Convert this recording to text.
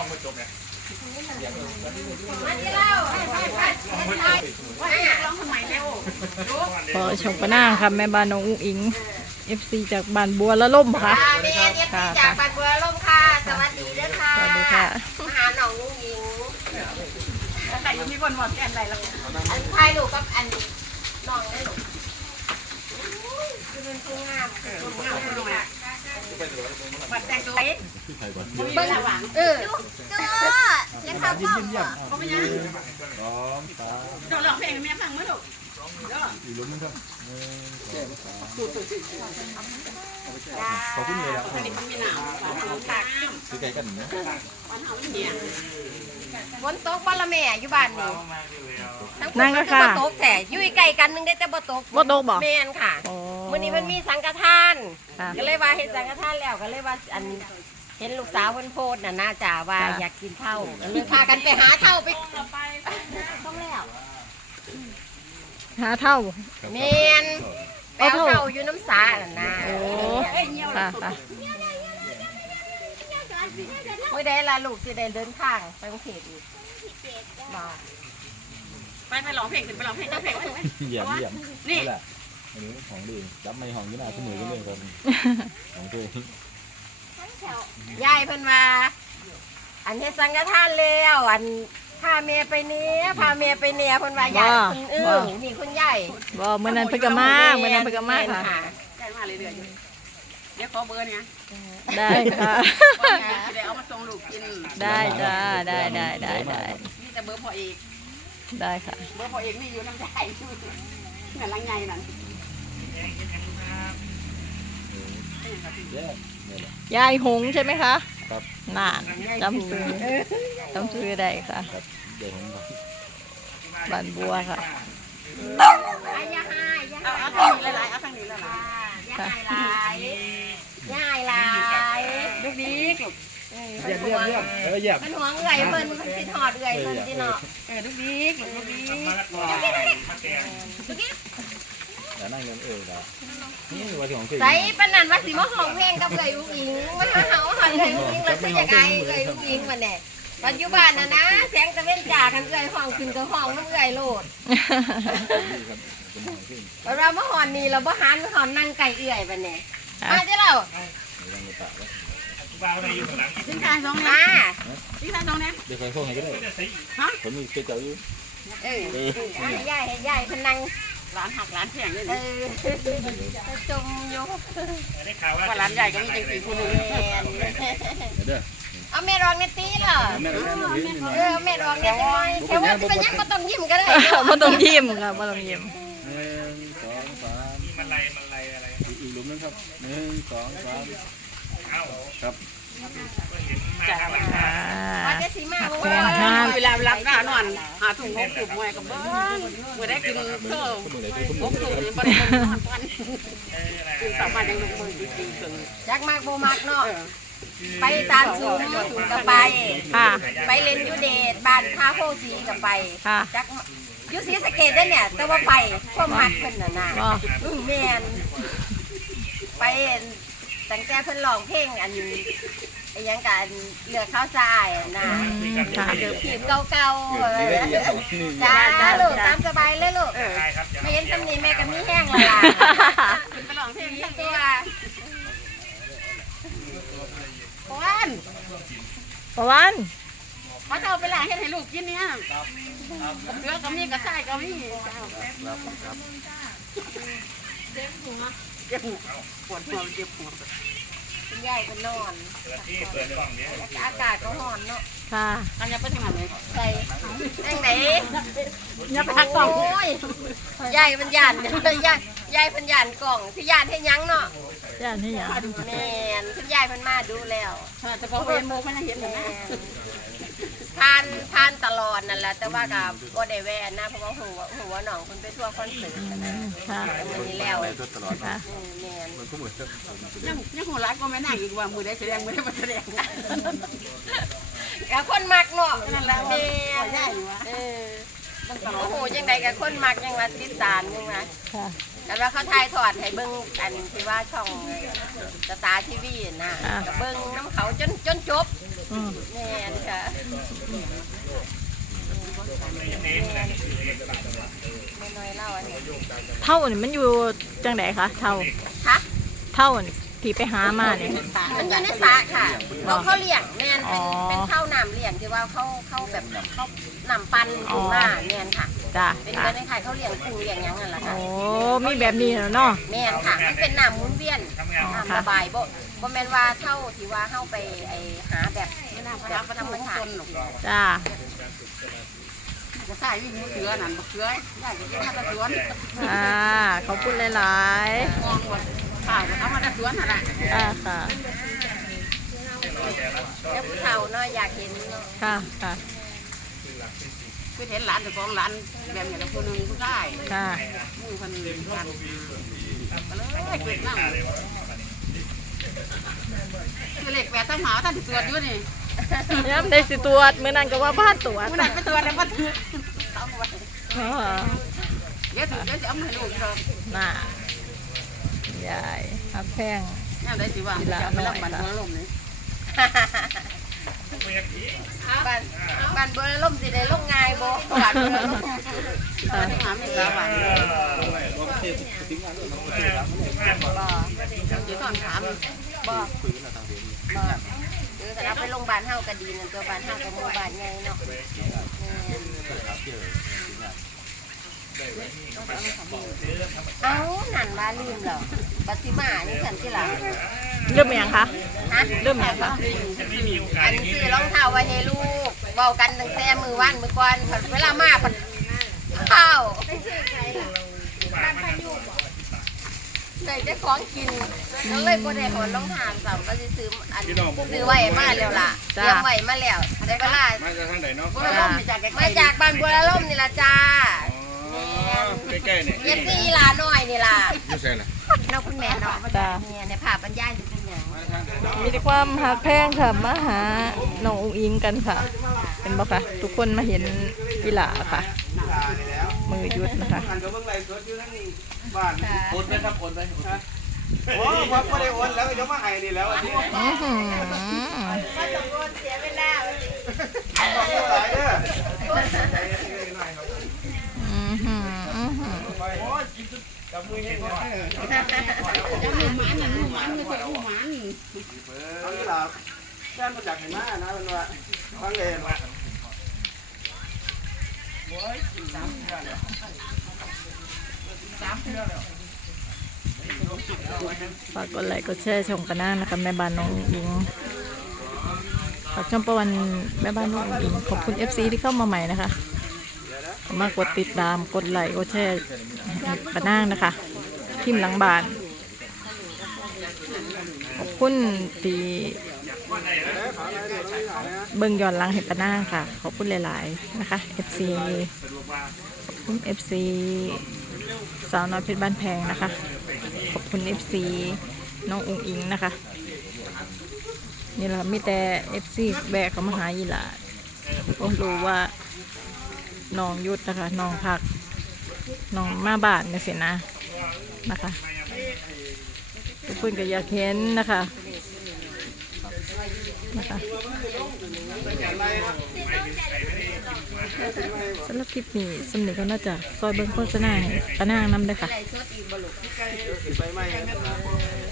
องมาจบเนี่ยมาที่เล่าไปไปไปไปว่าอยากลองทำไมเร็วขอชมปะนาค่ะแม่บ้านน้องอุ้งอิง FC จากบ้านบัวละล่มค่ะค่ะเมียเดียที่จากบันบัวล่มค่ะ สวัสดีด้วยค่ะ สวัสดีค่ะมาหาหนองลุงยิงแต่ยังมีคนบอกแอนไรแล้วอันทายลูกกับอันน้องได้ลูกคือเป็นผู้งามผู้งาม เบิ้งหวังเออยังทำพ่อเขาไม่ยังเราร้องเพลงให้แม่ฟังมั้ยลูกขอบคุณเลยครับอันนี้มันมีหนาวหวานหอมปากคือไกลกันนะหวานหอมเนี่ยฝนตกบ้านละแม่อยู่บ้านนี่นั่งก็ค่ะบ่ตกแต่อยู่ไกลกันนึงได้แต่บ่ตกบ่ตกบ่แม่นค่ะอ๋อ มื้อนี้มันมีสังฆทาน ค่ะ ก็เลยว่าเห็นสังฆทานแล้วก็เลยว่าอันเห็นลูกสาวเพิ่นโพสต์น่ะน่าจะว่าอยากกินเท่าก็เลยพากันไปหาเท่าไปต้องแล้วหาเท่า แม่นแปลเอาวเท่า เท่าอยู่น้ำสาน่ะนะโอ้ค่ะค่ะเมื่อใดล่ะลูกสิได้เดินทางไปกรุงเทพอีกบ่ ไปไปร้องเพลงขึ้นไปร้องเพลงร้องเพลงเหยียบเหยียบนี่แหละ อันนี้ของดีรับไม่ของยี่นาเสมอกันเลยครับของตัวเองยายเพิ่นว่าอันเฮ็ดสังฆทานแล้วอันพาเมียไปเนี้ยพาเมียไปเนี้ยเพิ่นว่ายายคุณเออนี่คุณยายบ่เมื่อนั้นเพิ่นก็มาเมื่อนั้นเพิ่นก็มาค่ะได้มาเรื่อยๆอยู่เดี๋ยวขอเบอร์เนี่ยได้ค่ะเดี๋ยวเอามาส่งลูกกินได้จ้าได้ได้ได้ได้นี่แต่เบอร์พ่อเอกได้ค่ะ เบอร์พ่อเอกนี่อยู่น้ำใจเหมือนลังไงนั่นแยกนี่แหละยายหงใช่ไหมคะครับนานจำซื้อจำซื้อได้ค่ะครับเดี๋ยวผมบอกบ้านบัวค่ะอาอย่าหายอย่าเอาหายเอาทางนี้หลายๆเอาทางนี้หลายอย่าหายหลายอย่าหายหลายๆลูกดีลูกเออเพิ่นห่วงเออเหยียบเพิ่นห่วงเอื่อยเพิ่นเพิ่นสิทอดเอื่อยเพิ่นสิเนาะเออลูกดีลูกดีมาละกอมาแกง แต่นั่งเงินเออละนี่ว่าที่ของตัวเองใส่ปานนั้นว่าสิมาห้องเพลงกับเอื่อยอุ้งอิงมาหาเฮาหันเอื่อยอุ้งอิงแล้วสิยังไงเอื่อยอุ้งอิงมาแน่ปัจจุบันน่ะนะแสงตะเว้นจ่ากันเอื่อยห้องขึ้นกับห้องน้ำเอื่อยโลดนี่ครับเป็นของที่เวลามาหอนนี่เราบ่หันมาหอนนั่งไก่เอื่อยบัดนี้มาเจ้าเราในรังกระตะแล้วบ้าอะไรอยู่ข้างหลังทิ้งทายสองมาเนี่ยทิ้งทายสองเนี่ยเดี๋ยวใครส่งให้ก็ได้ผมมีเจ้าอยู่เออให้ยายให้ยายเพิ่นนั่ง ร้านหักร้านแพงเลยเออจมอยู่ได้ข่าวว่าว่าร้านใหญ่ก็มีจังสีคนนึงแม่นเด้อเอาแม่รองในตีเหรอแม่แม่แม่เออแม่รองเนี่ยแต่ว่าเป็นยังก็ต้องยิ้มก็ได้บ่ต้องยิ้มค่ะบ่ต้องยิ้มหนึ่งสองสามมันไรมันไรอะไรอีกหลุมนึงครับหนึ่งสองสามเอ้าครับเห็นมาทางหลังอ่าว่าจะสีมาแฟนห้า เวลารับก็นอนหาถุงของกลุ่มมวยกับเบิ้งเมื่อได้กินเพิ่มคนไหนที่คนผไหนมถุงบริโภควันอออะไรคือสามารถยังลงมือจริงๆถึงจักมากโบมากเนาะไปตามสูงก็ไป ค่ะ ไปเล่นยูเดทบ้านท่าโพสีก็ไปค่ะ จักยูสีสะเกตได้เนี่ย แต่ว่าไปความมักเพิ่นน่ะนะบ่อือแมนไปตั้งแต่เพิ่นร้องเพลงอัน ไอ้หยังกันเลือกข้าวทรายอะนะอืมค่ะ เดือผีบเก่าๆเอนี่อได้เหยียบสองนี่จ้าลูกตามสบายเลยลูกได้ครับไม่เห็นตำหนิแม่ก็มีแห้งและล่ะเป็นไปลองเพลงมีทั้งตัตัวววันประวันมาเอาไปล้างเฮ็ดให้ลูกกินเนี่ยเกลือก็มีกระส่ายก็มีเจ็บหัวปวดหัวเจ็บหัว คุณยายเป็นนอนเปิดที่เปิดกล่องนี้อากาศก็ร้อนเนาะค่ะอันนี้ไปทางไหนใส่นั่งไหนอย่าไปทักกล่องโอ้ยยายเป็นยานยาย ยายเป็นยานกล่องคือยานให้ยังเนาะย่านนี่หยังแม่นคุณยายเพิ่นมาดูแล้วแต่พอเห็นโมมันเห็นอย่างแม่นั้นนทานทานตลอดนั่นแหละแต่ว่ากับก็ได้แวะนะเพราะว่าหัวหัวหนองคุณไปทั่วคอนเสิร์ตนะค่ะวันนี้แล้วไปตลอดค่ะ อืมแม่นมันก็เหมือนยังยังหัวร้ายก็ไม่น่าอีกว่ามือได้แสดงมือได้มาแสดงกับคนมักเนาะนั่นแหละแม่ว่าใหญ่อยู่วะเออโอ้โหจังใดกับคนมักยังว่าติดตามยังว่าค่ะ แต่ว่าเขาถ่ายทอดให้เบิ่งอันที่ว่าช่องสตาร์ทีวีน่ะอ่า ก็เบิ่งน้ำเขาจนจนจบอืมแม่นค่ะเน้นนะแม่น้อยเล่าอันนี้เท่านี่มันอยู่จังไดคะเท่าคะเท่านี่ที่ไปหามาเนี่ย มันอยู่ในสระค่ะเราเข้าเลี้ยงแม่นเป็นอ๋อ เป็นข้าวห นามเลี้ยงที่ว่าเข้าเข้าแบบเข้าหนามปันขึ้นมาแม่นค่ะ จ้ะเป็นจ้ะเพื่อนในขายเขาเลี้ยงกุ้งเลี้ยงหยังนั่นแหละค่ะ โอ้มีแบบนี้แล้วเนาะ แม่นค่ะ มันเป็นน้ำหมุนเวียนทำงานน้ำระบายบ่บ่แม่นว่าเท่าที่ว่าเข้าไปไอหาแบบแบบธรรมชาติจ้าจะใส่วิ่งมือเสือนั่นบักเสือได้จะกินข้าวตะสวนอ่าขอบคุณหลายมองหมดข้าวเอามาตะสวนนั่นแหละๆอ่าค่ะ แล้วผู้เฒ่าเนาะอยากเห็นเนาะค่ะค่ะคือเห็นหลานเจ้าของหลานแบบอย่างคนหนึ่งผู้ชายค่ะมือคนกันก็เลยเกิดน้ำคือเหล็กแหวนตั้งหมาท่านตรวจอยู่นี่ย้ำได้สิตรวจมื้อนั้นก็ว่าบ้านตรวจมื่อนั้นไปตรวจแล้วมันถือเอาไว้อ๋อเดี๋ยวถือเดี๋ยวจะเอามาให้ลูกเราน่ะยายฮักแพงเนี่ยได้สิว่าจะเอาไปรับบัตรหัวลมนี่ บ้านบ้านเบอร์ล่มสิได้ลงง่ายบ่บ้านเบอร์ล่มตอนที่หาไม่ทราบว่าบ่จะตอนถามบ่บ่คือถ้าเราไปโรงพยาบาลเฮาก็ดีนั่นตัวบ้านเฮาก็หมู่บ้านใหญ่เนาะเอ้านั่นว่าลืมแล้วปัสิมานี่ฉันที่หลัง เริ่มยังคะฮะเริ่มยังคะอันซื้อรองเท้าไว้ให้ลูกเว้ากันตั้งแต่มือวันมือก่อนเพิ่นเวลามาเพิ่นข้าวได้แต่ของกินก็เลยบ่ได้หอนรองเท้าซ้ํก็สิซื้ออันซื้อไว้มาแล้วล่ะเตรียมไว้มาแล้วได้เวลามาจากทางไหนเนาะบัวลมมาจากใกล้มาจากบ้านบัวละล่มนี่ล่ะจ้าแม่นใกล้ๆเนี่ยเย็นซี่หลาน้อยนี่ล่ะอยู่ใส่ละน้องคุณแม่เนาะจ้าเนี่ยในภาพบรรยายสิเป็นหยัง มีแต่ความฮักแพงค่ะมาหาน้องอุ้งอิงกันค่ะ เป็นบ่คะทุกคนมาเห็นอีหลาค่ะ มือยุดนะคะหันกับเบิ่งไลฟ์สดอยู่ทั้งบ้านโอนไปครับโอนไปโอ้ผมไม่ได้โอนแล้วก็จะมาให้นี่แล้วอันนี้ อื้อหือก็จำนวนเสียเวลา ขอบคุณหลายเด้อ อื้อหืออื้อหือ โอ้ย กินกับมือเห็นว่าๆจะมีหมันน่ะลูกหมันไม่ใช่ลูกหมันเอานี่ล่ะแฟนมาจากไหนมานะมันว่าฟังเลยว่าฝากกดไลค์กดแชร์ช่องกันหน้านะคะแม่บ้านน้องอิงฝากช่องประวันแม่บ้านน้องอุ้งอิงขอบคุณ FC ที่เข้ามาใหม่นะคะ มากดติดตามกดไลค์กดแชร์ปะนางนะคะทีมหลังบานขอบคุณทีเบิ่งย้อนหลังให้ปะนางค่ะ ขอบคุณหลาย ๆ นะคะ FC ขอบคุณ FC สาวน้อยเพชรบ้านแพงนะคะ ขอบคุณ FC น้องอุงอิงนะคะ นี่แหละมีแต่ FC แบกเขามาหาอีหลาก็รู้ว่า น้องยุดนะคะน้องพักน้องมาบ้านเนี่สินะนะคะทุกคนก็อยากเห็นนะคะนะคะสำหรับคลิปนี้สำเนีก็น่าจะซอยเบิ้งโฆษณาให้ปะนางน้ำได้ค่ะ